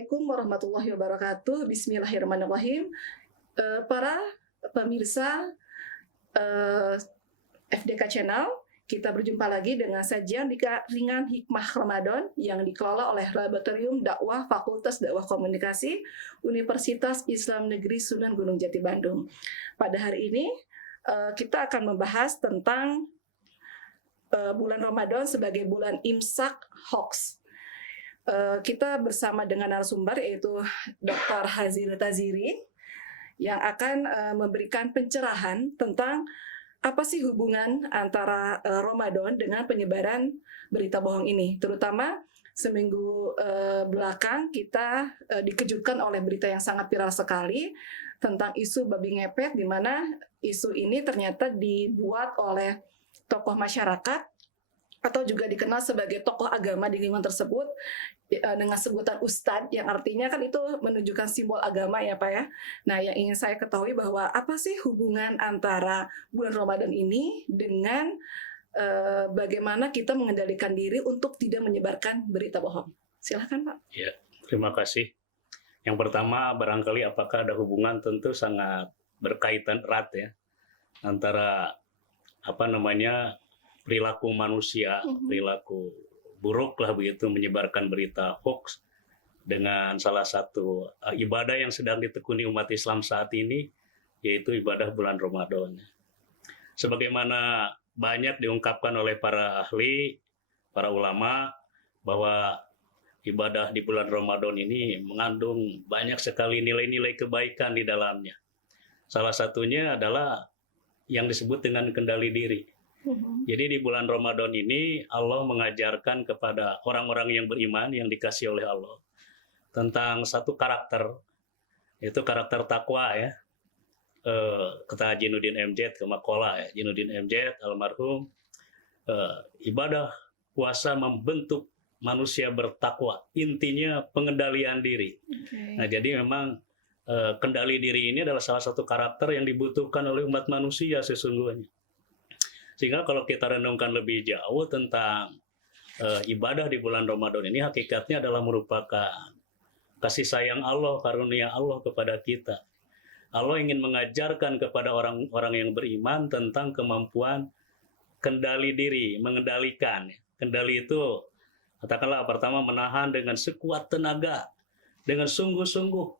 Assalamualaikum warahmatullahi wabarakatuh. Bismillahirrahmanirrahim. Para pemirsa FDK Channel, kita berjumpa lagi dengan sajian ringan hikmah Ramadan yang dikelola oleh Laboratorium Dakwah Fakultas Dakwah Komunikasi Universitas Islam Negeri Sunan Gunung Jati Bandung. Pada hari ini kita akan membahas tentang bulan Ramadan sebagai bulan imsak hoax. Kita bersama dengan narasumber yaitu Dr. Hazir Taziri yang akan memberikan pencerahan tentang apa sih hubungan antara Ramadan dengan penyebaran berita bohong ini. Terutama seminggu belakang kita dikejutkan oleh berita yang sangat viral sekali tentang isu babi ngepet, di mana isu ini ternyata dibuat oleh tokoh masyarakat atau juga dikenal sebagai tokoh agama di lingkungan tersebut dengan sebutan ustadz, yang artinya kan itu menunjukkan simbol agama ya Pak ya. Nah, yang ingin saya ketahui bahwa apa sih hubungan antara bulan Ramadan ini dengan bagaimana kita mengendalikan diri untuk tidak menyebarkan berita bohong. Silahkan Pak. Ya, terima kasih. Yang pertama, barangkali apakah ada hubungan, tentu sangat berkaitan erat ya antara perilaku manusia, perilaku buruk lah begitu, menyebarkan berita hoax dengan salah satu ibadah yang sedang ditekuni umat Islam saat ini, yaitu ibadah bulan Ramadan. Sebagaimana banyak diungkapkan oleh para ahli, para ulama, bahwa ibadah di bulan Ramadan ini mengandung banyak sekali nilai-nilai kebaikan di dalamnya. Salah satunya adalah yang disebut dengan kendali diri. Jadi di bulan Ramadan ini Allah mengajarkan kepada orang-orang yang beriman yang dikasih oleh Allah tentang satu karakter, yaitu karakter takwa ya. Kata Jinuddin MZ ke Makola ya, Jinuddin MZ almarhum, ibadah puasa membentuk manusia bertakwa, intinya pengendalian diri. Nah, jadi memang kendali diri ini adalah salah satu karakter yang dibutuhkan oleh umat manusia sesungguhnya. Sehingga kalau kita renungkan lebih jauh tentang ibadah di bulan Ramadan ini, hakikatnya adalah merupakan kasih sayang Allah, karunia Allah kepada kita. Allah ingin mengajarkan kepada orang-orang yang beriman tentang kemampuan kendali diri, mengendalikan. Kendali itu, katakanlah pertama, menahan dengan sekuat tenaga, dengan sungguh-sungguh.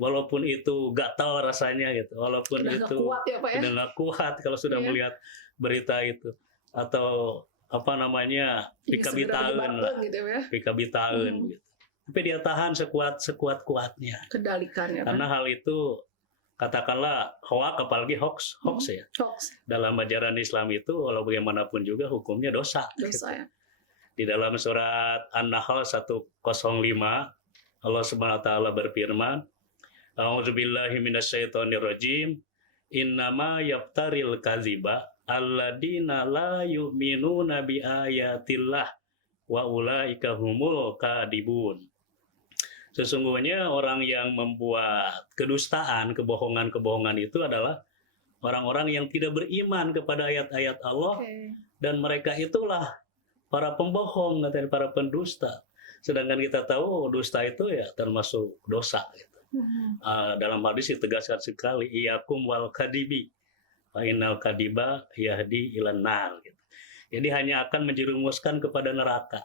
Walaupun itu gatal rasanya gitu, walaupun Udah itu kuat ya, Pak, ya? udah nggak kuat kalau sudah melihat berita itu, atau pikabitaeun lah, gitu ya. pikabitaeun gitu. Tapi dia tahan sekuat-kuatnya. Kendalikan ya, karena hal itu, katakanlah hoax, apalagi hoax ya. Hoax. Dalam ajaran Islam itu, walau bagaimanapun juga hukumnya dosa. Dosa ya. Di dalam surat An-Nahl 105, Allah Subhanahu wa taala berfirman, A'udzubillahi minasyaitonirrajim, innama yaftaril kadziba alladzina la yu'minuna biayatillah wa ulaika humul kadibun. Sesungguhnya orang yang membuat kedustaan, kebohongan-kebohongan itu adalah orang-orang yang tidak beriman kepada ayat-ayat Allah, dan mereka itulah para pembohong, para pendusta. Sedangkan kita tahu dusta itu ya termasuk dosa gitu. Dalam hadis ditegaskan sekali, iyakum wal kadibi fa innal kadiba yahdi ilan nar gitu. Jadi hanya akan menjerumuskan kepada neraka.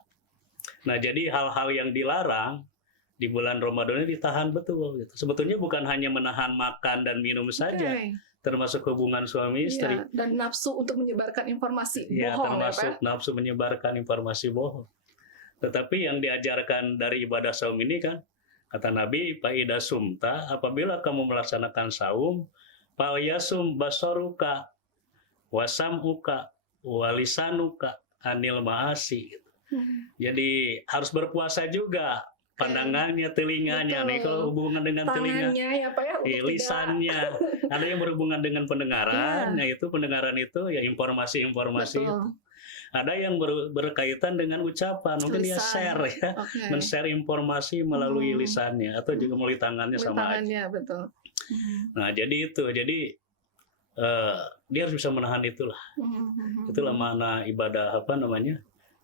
Nah, jadi hal-hal yang dilarang di bulan Ramadan ini ditahan betul gitu. Sebetulnya bukan hanya menahan makan dan minum saja, termasuk hubungan suami istri. Ya, dan nafsu untuk menyebarkan informasi ya, bohong termasuk nafsu menyebarkan informasi bohong. Tetapi yang diajarkan dari ibadah saum ini kan, kata Nabi, Fa'ida sumta, apabila kamu melaksanakan saum, Fa'yasum basaruka, wasamuka, walisanuka, anil ma'asi. Jadi harus berpuasa juga. Pandangannya, telinganya. Nih kalau hubungan dengan telinga, ya, Pak, ya, lisannya. Ada yang berhubungan dengan pendengaran, yaitu pendengaran itu ya informasi-informasi itu. Ada yang berkaitan dengan ucapan, mungkin dia share ya, men-share informasi melalui lisannya atau juga melalui tangannya sama aja. Betul. Nah, jadi itu, dia harus bisa menahan itulah. Itulah makna ibadah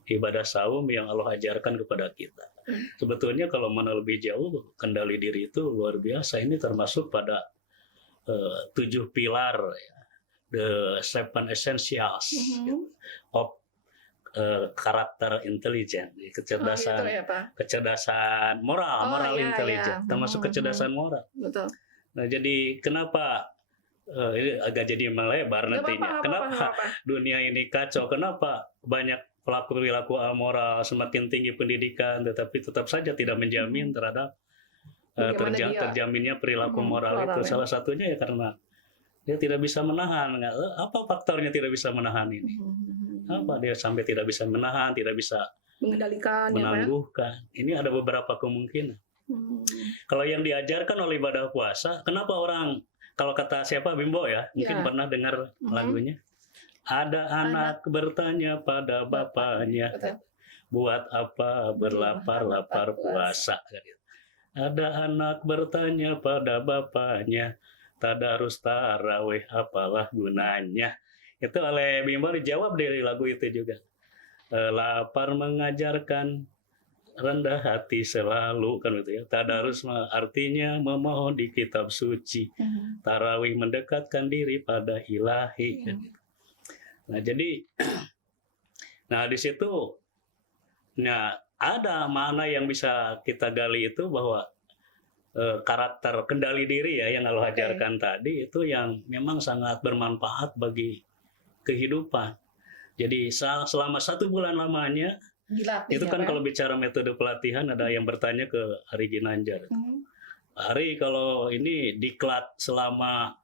ibadah saum yang Allah ajarkan kepada kita. Sebetulnya kalau mana lebih jauh, kendali diri itu luar biasa. Ini termasuk pada 7 pilar, ya, the 7 essentials of karakter intelijen, kecerdasan, gitu ya, Pak. kecerdasan moral, moral iya, intelijen, iya. termasuk kecerdasan moral. Betul. Nah, jadi kenapa ini agak jadi melebar Nggak nantinya? apa-apa, nggak Kenapa apa-apa. dunia ini kacau? Kenapa banyak pelaku perilaku amoral, semakin tinggi pendidikan, tetapi tetap saja tidak menjamin terhadap Bagaimana dia terjaminnya perilaku moral itu? moralnya. Salah satunya ya karena dia tidak bisa menahan. Apa faktornya tidak bisa menahan ini? Apa dia sampai tidak bisa menahan, tidak bisa mengendalikan, ya, Pak, ya? menangguhkan? Ini ada beberapa kemungkinan. Kalau yang diajarkan oleh ibadah puasa, kenapa orang, kalau kata siapa, Bimbo ya, mungkin Ya. pernah dengar lagunya. Ada anak bertanya pada bapaknya, Betul. buat apa berlapar-lapar puasa. Ada anak bertanya pada bapaknya, tadarus tarawih apalah gunanya. Itu oleh Bimbo dijawab dari lagu itu juga. Lapar mengajarkan rendah hati selalu, kan gitu ya. Tadarus artinya memohon di kitab suci. Tarawih mendekatkan diri pada ilahi. Nah, jadi nah di situ ada makna yang bisa kita gali itu bahwa karakter kendali diri ya yang Allah ajarkan tadi itu yang memang sangat bermanfaat bagi kehidupan. Jadi selama 1 bulan lamanya Dilatih, itu ya, kan Pak, ya? kalau bicara metode pelatihan ada yang bertanya ke Ari Ginanjar. Ari, kalau ini diklat selama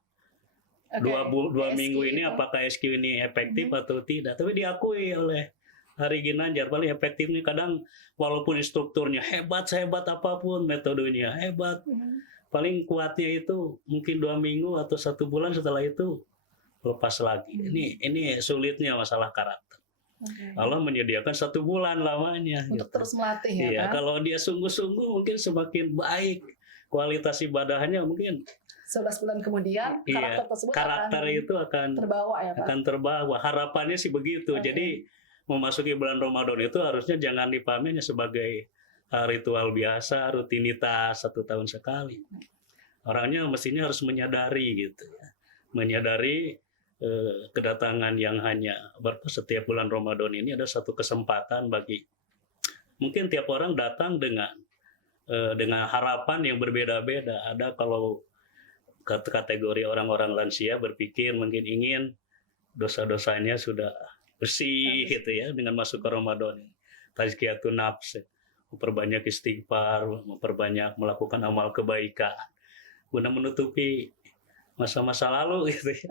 dua minggu ini itu. apakah SQ ini efektif atau tidak? Tapi diakui oleh Ari Ginanjar paling efektifnya kadang walaupun strukturnya hebat apapun, metodenya hebat, paling kuatnya itu mungkin 2 minggu atau 1 bulan, setelah itu lepas lagi. Ini sulitnya masalah karakter. Allah menyediakan 1 bulan lamanya untuk gitu. terus melatih, ya, Iya, Pak? kalau dia sungguh-sungguh mungkin semakin baik kualitas ibadahnya, mungkin 11 bulan kemudian karakter tersebut karakter akan itu akan terbawa, ya, Pak? akan terbawa. Harapannya sih begitu. Jadi memasuki bulan Ramadan itu harusnya jangan dipahaminya sebagai ritual biasa, rutinitas 1 tahun sekali. Orangnya mestinya harus menyadari gitu ya. Menyadari kedatangan yang hanya setiap bulan Ramadan ini ada satu kesempatan bagi mungkin tiap orang datang dengan harapan yang berbeda-beda. Ada kalau kategori orang-orang lansia berpikir mungkin ingin dosa-dosanya sudah bersih gitu ya dengan masuk ke Ramadan. Tazkiyatun nafs, memperbanyak istighfar, memperbanyak melakukan amal kebaikan guna menutupi masa-masa lalu gitu ya.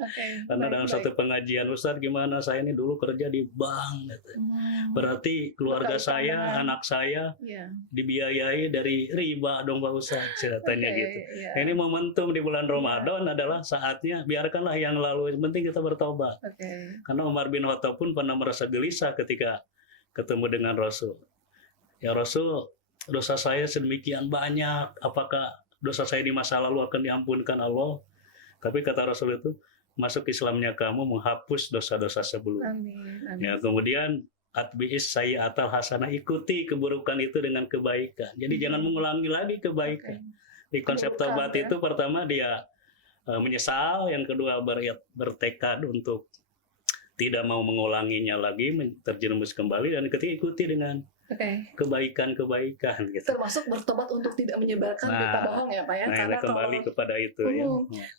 Karena dalam satu pengajian, Ustadz gimana saya ini dulu kerja di bank gitu. Berarti keluarga saya, anak saya dibiayai dari riba dong Pak Ustadz, ceritanya gitu. Ini momentum di bulan Ramadan adalah saatnya biarkanlah yang lalu, yang penting kita bertobat. Karena Umar bin Khattab pun pernah merasa gelisah ketika ketemu dengan Rasul. Ya Rasul, dosa saya sedemikian banyak, apakah dosa saya di masa lalu akan diampunkan Allah? Tapi kata Rasul itu, masuk Islamnya kamu menghapus dosa-dosa sebelumnya. Ya, kemudian atbi'is sayyi'atal hasanah, ikuti keburukan itu dengan kebaikan. Jadi jangan mengulangi lagi kebaikan. Di konsep taubat itu pertama dia menyesal, yang kedua bertekad untuk tidak mau mengulanginya lagi, terjerumus kembali, dan ketiga ikuti dengan kebaikan-kebaikan gitu. Termasuk bertobat untuk tidak menyebarkan berita bohong, ya, Pak, ya? Karena kembali kepada itu ya.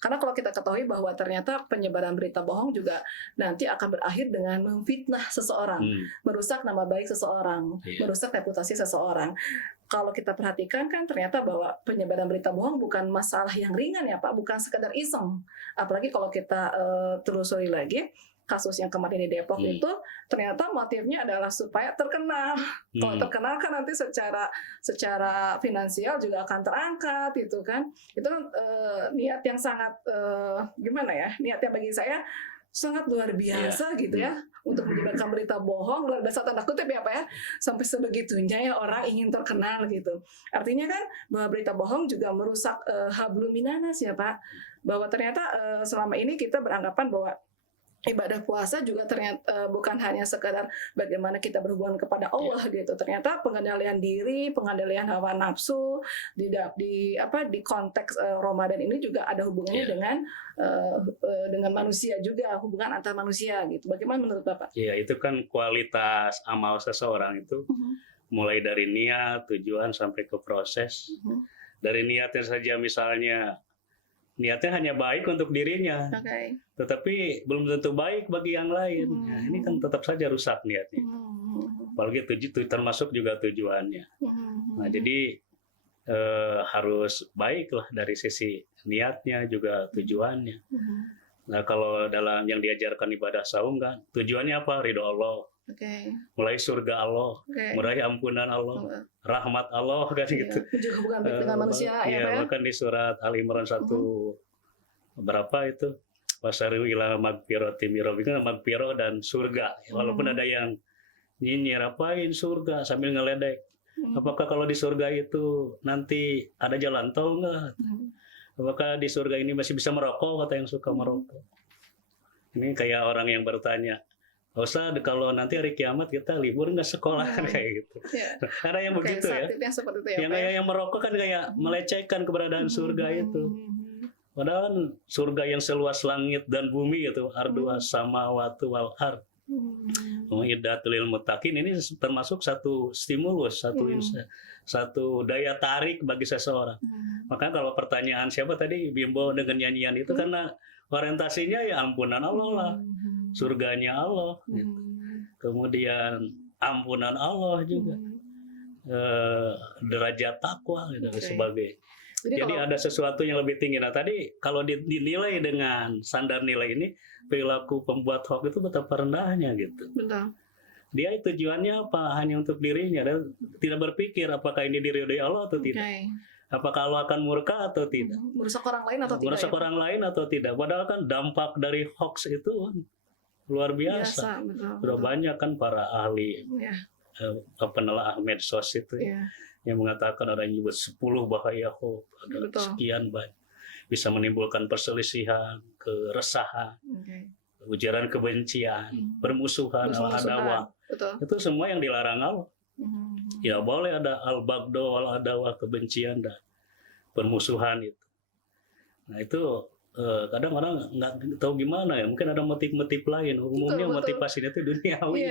Karena kalau kita ketahui bahwa ternyata penyebaran berita bohong juga nanti akan berakhir dengan memfitnah seseorang, merusak nama baik seseorang, merusak reputasi seseorang. Kalau kita perhatikan kan ternyata bahwa penyebaran berita bohong bukan masalah yang ringan, ya, Pak, bukan sekedar iseng. Apalagi kalau kita telusuri lagi kasus yang kemarin di Depok itu ternyata motifnya adalah supaya terkenal. Kalau terkenal kan nanti secara finansial juga akan terangkat, gitu kan. Itu niat yang sangat gimana ya? Niat yang bagi saya sangat luar biasa gitu ya, untuk menyebarkan berita bohong, luar biasa tanda kutip ya Pak ya, sampai sebegitunya ya orang ingin terkenal gitu. Artinya kan bahwa berita bohong juga merusak hablum minanas ya Pak, bahwa ternyata selama ini kita beranggapan bahwa ibadah puasa juga ternyata bukan hanya sekadar bagaimana kita berhubungan kepada Allah gitu. Ternyata pengendalian diri, pengendalian hawa nafsu di konteks Ramadan ini juga ada hubungannya dengan manusia juga, hubungan antar manusia gitu. Bagaimana menurut Bapak? Ya, itu kan kualitas amal seseorang itu mulai dari niat, tujuan sampai ke proses. Dari niatnya saja misalnya niatnya hanya baik untuk dirinya, tetapi belum tentu baik bagi yang lain. Nah, ini kan tetap saja rusak niatnya. Apalagi termasuk juga tujuannya. Nah, jadi harus baiklah dari sisi niatnya juga tujuannya. Nah, kalau dalam yang diajarkan ibadah saum kan tujuannya apa? Ridho Allah. Mulai surga Allah, meraih ampunan Allah, rahmat Allah kan gitu. Juga hubungan baik dengan manusia ya Pak. Bahkan di surat Al Imran 1 berapa itu? Wasari'u ila magfirati min rabbikum, magfirah dan surga. Walaupun ada yang nyinyir, apain surga sambil ngeledek. Apakah kalau di surga itu nanti ada jalan tol enggak? Apakah di surga ini masih bisa merokok, kata yang suka merokok. Ini kayak orang yang bertanya, Ustaz, kalau nanti hari kiamat kita libur nggak sekolah kayak gitu. Karena yang begitu ya. Yang merokok kan kayak melecehkan keberadaan surga itu. Padahal surga yang seluas langit dan bumi itu, arduha samawatu wal ard. Mu'iddatul lil muttaqin, ini termasuk satu stimulus, satu daya tarik bagi seseorang. Maka kalau pertanyaan siapa tadi Bimbo dengan nyanyian itu karena orientasinya ya ampunan Allah lah. Surganya Allah, gitu. Kemudian ampunan Allah juga, derajat takwa gitu, sebagai. Jadi ada sesuatu yang lebih tinggi. Nah tadi kalau dinilai dengan standar nilai ini, perilaku pembuat hoax itu betapa rendahnya gitu. Betul. Dia tujuannya apa? Hanya untuk dirinya dan tidak berpikir apakah ini diridhoi Allah atau tidak. Apakah Allah akan murka atau tidak? Merusak orang lain atau tidak? Merusak orang lain atau tidak? Padahal kan dampak dari hoax itu luar biasa. Sudah banyak kan para ahli penelaah medsos itu yang mengatakan ada yang nyebut 10 bahaya hoax, ada sekian banyak, bisa menimbulkan perselisihan, keresahan, ujaran kebencian, permusuhan, al-adawah. Itu semua yang dilarang Allah. Ya boleh ada al-bagdo, al-adawah, kebencian dan permusuhan itu. Nah itu kadang orang nggak tahu gimana ya, mungkin ada motif-motif lain. Umumnya motivasinya itu duniawi,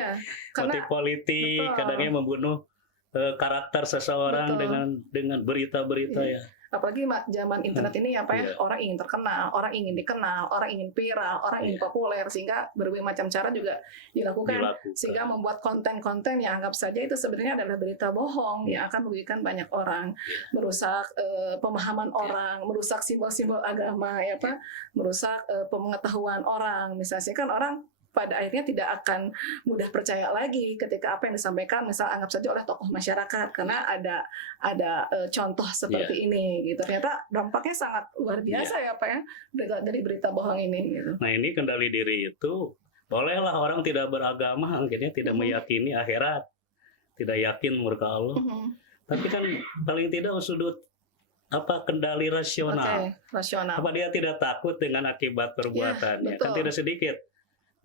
motif politik, kadangnya membunuh karakter seseorang dengan berita-berita ya. Apalagi zaman internet ini apa ya, orang ingin terkenal, orang ingin dikenal, orang ingin viral, orang ingin populer, sehingga berbagai macam cara juga dilakukan. Sehingga membuat konten-konten yang anggap saja itu sebenarnya adalah berita bohong yang akan merugikan banyak orang, merusak pemahaman orang, merusak simbol-simbol agama ya Pak, merusak pengetahuan orang. Misalnya kan orang pada akhirnya tidak akan mudah percaya lagi ketika apa yang disampaikan misal anggap saja oleh tokoh masyarakat karena ada contoh seperti ini gitu. Ternyata dampaknya sangat luar biasa ya Pak ya dari berita bohong ini gitu. Nah ini kendali diri itu bolehlah orang tidak beragama akhirnya tidak meyakini akhirat, tidak yakin murka Allah. Tapi kan paling tidak sudut kendali rasional. Rasional. Apa dia tidak takut dengan akibat perbuatannya? Kan tidak sedikit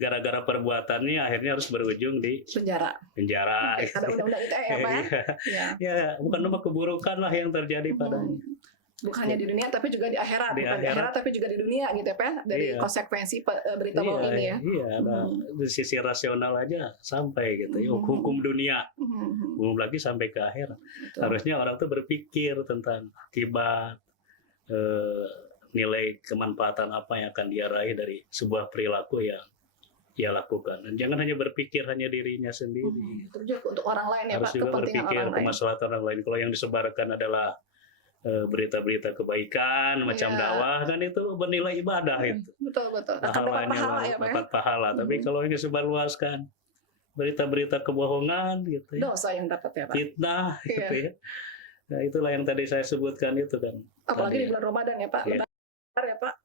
gara-gara perbuatannya akhirnya harus berujung di penjara. Ada undang-undang ITE ya Pak ya? Bukan cuma keburukan lah yang terjadi padanya. Bukan hanya di dunia tapi juga di akhirat. Bukan di akhirat tapi juga di dunia gitu ya Pak, dari konsekuensi berita bohong ini ya. Iya, ada di sisi rasional aja sampai gitu ya, hukum dunia. Belum lagi sampai ke akhirat. Harusnya orang tuh berpikir tentang akibat, nilai kemanfaatan apa yang akan dia raih dari sebuah perilaku yang dia lakukan. Dan jangan hanya berpikir hanya dirinya sendiri. Terus untuk orang lain ya harus Pak, juga berpikir kemaslahatan orang lain. Kalau yang disebarkan adalah berita-berita kebaikan, macam dakwah, kan itu bernilai ibadah itu. Betul. Akan dapat pahala ya Pak. Dapat pahala. Tapi kalau ini sebarluaskan berita-berita kebohongan gitu ya. Dosa yang dapat ya Pak. Fitnah gitu ya. Nah itulah yang tadi saya sebutkan itu kan. Apalagi di bulan Ramadan ya Pak. Lebaran ya Pak.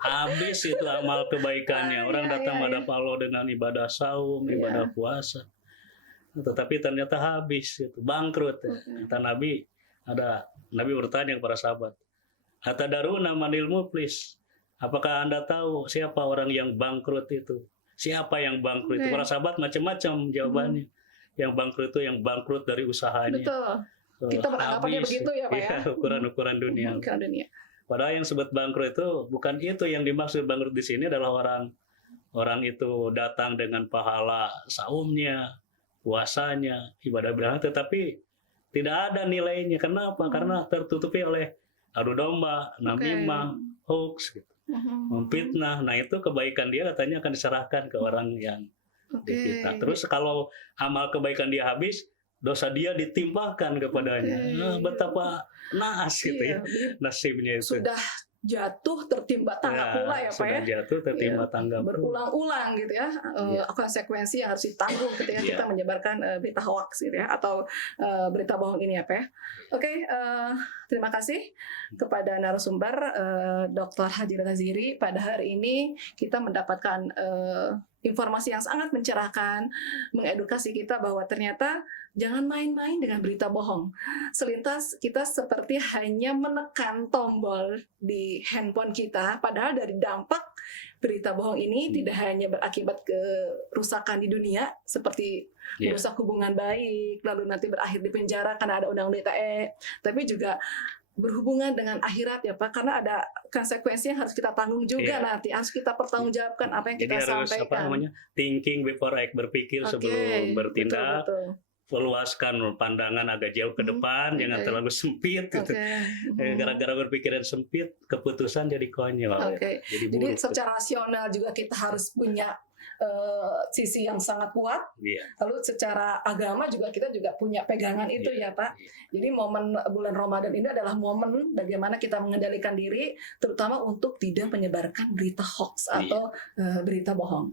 Habis itu amal kebaikannya. Orang datang menghadap Allah dengan ibadah saum, ibadah puasa. Tetapi ternyata habis, itu bangkrut. Kata Nabi bertanya kepada sahabat, "Atadaruna manil muflis?" Apakah Anda tahu siapa orang yang bangkrut itu? Siapa yang bangkrut itu? Oke. Para sahabat macam-macam jawabannya. Yang bangkrut itu yang bangkrut dari usahanya. Betul. Kita beranggapannya Habis. begitu ya Pak ya. Iya, ukuran-ukuran dunia. Ukuran dunia. Padahal yang sebut bangkrut itu bukan itu yang dimaksud. Bangkrut di sini adalah orang itu datang dengan pahala saumnya, puasanya, ibadah beramal, tetapi tidak ada nilainya. Kenapa? Karena tertutupi oleh adu domba, namimah, hoax, gitu. Memfitnah. Nah itu kebaikan dia katanya akan diserahkan ke orang yang difitnah. Terus kalau amal kebaikan dia habis, dosa dia ditimpahkan kepadanya. Nah, betapa naas gitu ya nasibnya itu. Sudah jatuh tertimpa tangga pula ya Pak ya. Sudah jatuh tertimpa tangga pula. Berulang-ulang gitu ya. Konsekuensi yang harus ditanggung ketika kita menyebarkan berita hoax gitu ya, atau berita bohong ini ya Pak ya. Oke, terima kasih kepada narasumber Dr. Haji Taziri. Pada hari ini kita mendapatkan informasi yang sangat mencerahkan, mengedukasi kita bahwa ternyata jangan main-main dengan berita bohong. Selintas kita seperti hanya menekan tombol di handphone kita, padahal dari dampak berita bohong ini tidak hanya berakibat kerusakan di dunia, seperti merusak hubungan baik, lalu nanti berakhir di penjara karena ada undang-undang ITE, tapi juga berhubungan dengan akhirat ya Pak, karena ada konsekuensi yang harus kita tanggung juga nanti, harus kita pertanggungjawabkan apa yang kita sampaikan. Thinking before act, berpikir sebelum bertindak. Betul. Luaskan pandangan agak jauh ke depan, jangan terlalu sempit. Gitu. Gara-gara berpikiran sempit, keputusan jadi konyol. Jadi secara rasional juga kita harus punya sisi yang sangat kuat. Lalu secara agama juga kita juga punya pegangan itu ya Pak. Jadi momen bulan Ramadan ini adalah momen bagaimana kita mengendalikan diri, terutama untuk tidak menyebarkan berita hoax atau berita bohong.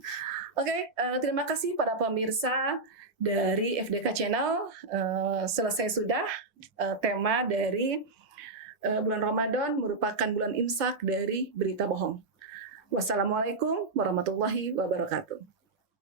Terima kasih para pemirsa dari FDK Channel. Selesai sudah tema dari bulan Ramadan merupakan bulan imsak dari berita bohong. Wassalamualaikum warahmatullahi wabarakatuh.